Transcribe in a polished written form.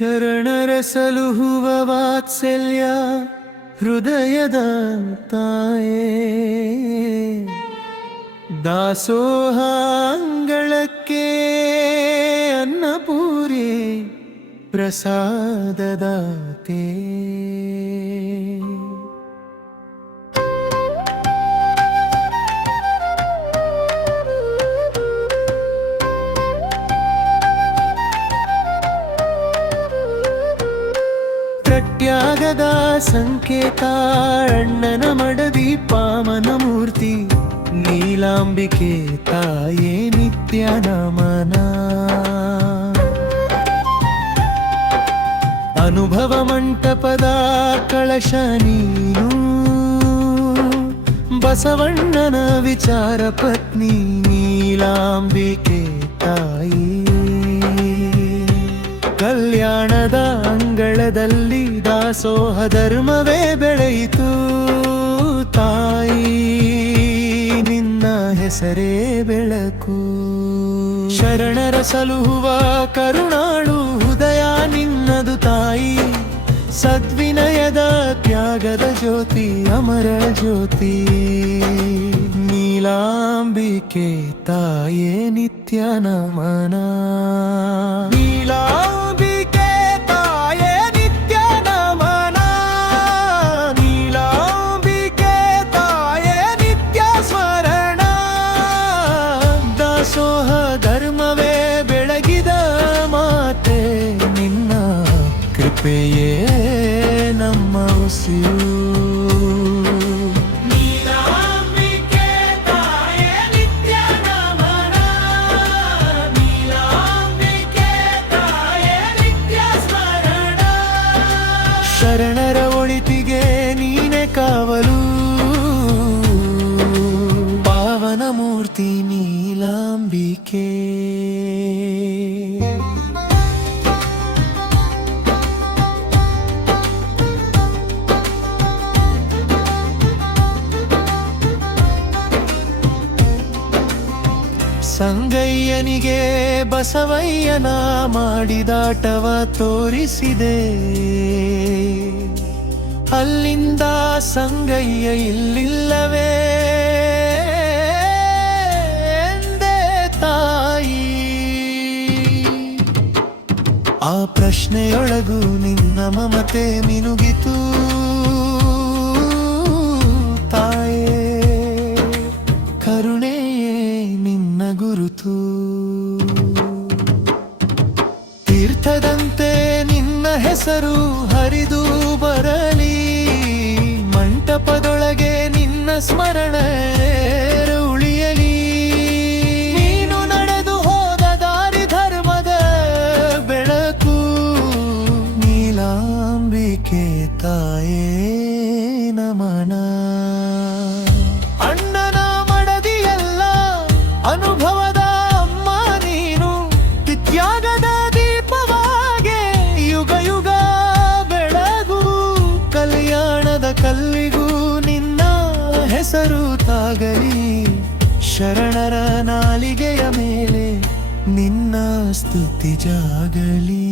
ಶರಣರ ಸಲುಹುವ ವಾತ್ಸಲ್ಯ ಹೃದಯದ ತಾಯೇ, ದಾಸೋಹ ಅಂಗಳಕ್ಕೆ ಅನ್ನಪೂರಿ ಪ್ರಸಾದದಾತೆ. ಪ್ರತ್ಯಾಗದ ಸಂಕೇತ ಅಣ್ಣನ ಮಡದಿ ಪಾವನ ಮೂರ್ತಿ, ನೀಲಾಂಬಿಕೆ ತಾಯೇ ನಿತ್ಯ ನಮನ. ಅನುಭವ ಮಂಟಪದ ಕಳಶ ನೀನು, ಬಸವಣ್ಣನ ವಿಚಾರ ಪತ್ನಿ ನೀಲಾಂಬಿಕೆ ತಾಯಿ. ಕಲ್ಯಾಣದ ಅಂಗಳದಲ್ಲಿ ದಾಸೋಹ ಧರ್ಮವೇ ಬೆಳೆಯಿತು ತಾಯಿ, ನಿನ್ನ ಹೆಸರೇ ಬೆಳಕು. ಶರಣರ ಸಲುಹುವ ಕರುಣಾಳು ಹೃದಯ ನಿನ್ನದು ತಾಯಿ, ಸದ್ವಿನಯದ ತ್ಯಾಗದ ಜ್ಯೋತಿ ಅಮರ ಜ್ಯೋತಿ. ನೀಲಾಂಬಿಕೆ ತಾಯೇ ನಿತ್ಯ ನಮನ. ನೀಲಾಂಬಿಕೆ ತಾಯೇ ನಿತ್ಯ ನಮನ, ನೀಲಾಂಬಿಕೆ ತಾಯೇ ನಿತ್ಯ ಸ್ಮರಣ. ದಾಸೋಹ ಧರ್ಮವೇ ಬೆಳಗಿದ ಮಾತೆ, ನಿನ್ನ ಕೃಪೆಯೇ ನಮ್ಮ ಉಸಿರು. ಶರಣರ ಒಳಿತಿಗೆ ನೀನೆ ಕಾವಲು, ಪಾವನ ಮೂರ್ತಿ ನೀಲಾಂಬಿಕೆ. ಸಂಗಯ್ಯನಿಗೆ ಬಸವಯ್ಯನ ಮಾಡಿದಾಟವ ತೋರಿಸಿದೆ, ಅಲ್ಲಿಂದ ಸಂಗಯ್ಯ ಇಲ್ಲಿಲ್ಲವೇ ಎಂದೇ ತಾಯಿ. ಆ ಪ್ರಶ್ನೆಯೊಳಗೂ ನಿನ್ನ ಮಮತೆ ಮಿನುಗಿತು ತಾಯೇ, ಕರುಣೆಯೇ ನಿನ್ನ ಗುರುತು. ತೀರ್ಥದಂತೆ ನಿನ್ನ ಹೆಸರು ಹರಿದು ಬರಲಿ, ಮಂಟಪದೊಳಗೆ ನಿನ್ನ ಸ್ಮರಣ ಉಳಿಯಲಿ. ನೀನು ನಡೆದು ಹೋದ ದಾರಿ ಧರ್ಮದ ಬೆಳಕು, ನೀಲಾಂಬಿಕೆ ತಾಯೇ ನಮನ. ಅಣ್ಣನ ಮಡದಿಯಲ್ಲ ಅನುಭವದ ಅಮ್ಮ ನೀನು, ತ್ಯಾಗದ ದೀಪವಾಗೆ ಯುಗ ಯುಗ ಬೆಳಗು. ಕಲ್ಯಾಣದ ಕಲ್ಲಿಗೂ ನಿನ್ನ ಹೆಸರು ತಾಗಲಿ, ಶರಣರ ನಾಲಿಗೆಯ ಮೇಲೆ ನಿನ್ನ ಸ್ತುತಿ ಜಾಗಲಿ.